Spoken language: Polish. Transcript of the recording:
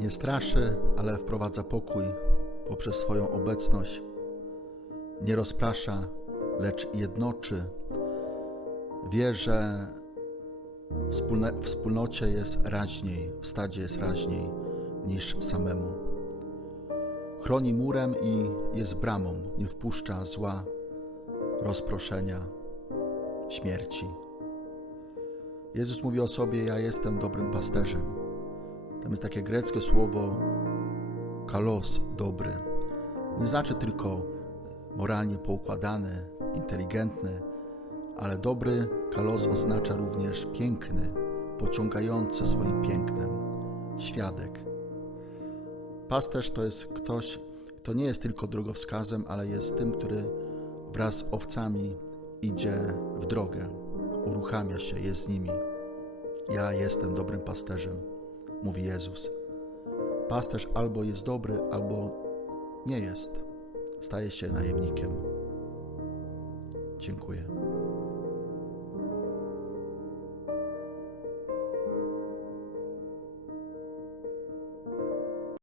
Nie straszy, ale wprowadza pokój poprzez swoją obecność. Nie rozprasza, lecz jednoczy. Wie, że w wspólnocie jest raźniej, w stadzie jest raźniej niż samemu. Chroni murem i jest bramą, nie wpuszcza zła, rozproszenia, śmierci. Jezus mówi o sobie: Ja jestem dobrym pasterzem. Tam jest takie greckie słowo kalos, dobry. Nie znaczy tylko moralnie poukładany, inteligentny, ale dobry kalos oznacza również piękny, pociągający swoim pięknem, świadek. Pasterz to jest ktoś, kto nie jest tylko drogowskazem, ale jest tym, który wraz z owcami idzie w drogę, uruchamia się, jest z nimi. Ja jestem dobrym pasterzem, mówi Jezus. Pasterz albo jest dobry, albo nie jest. Staje się najemnikiem. Dziękuję.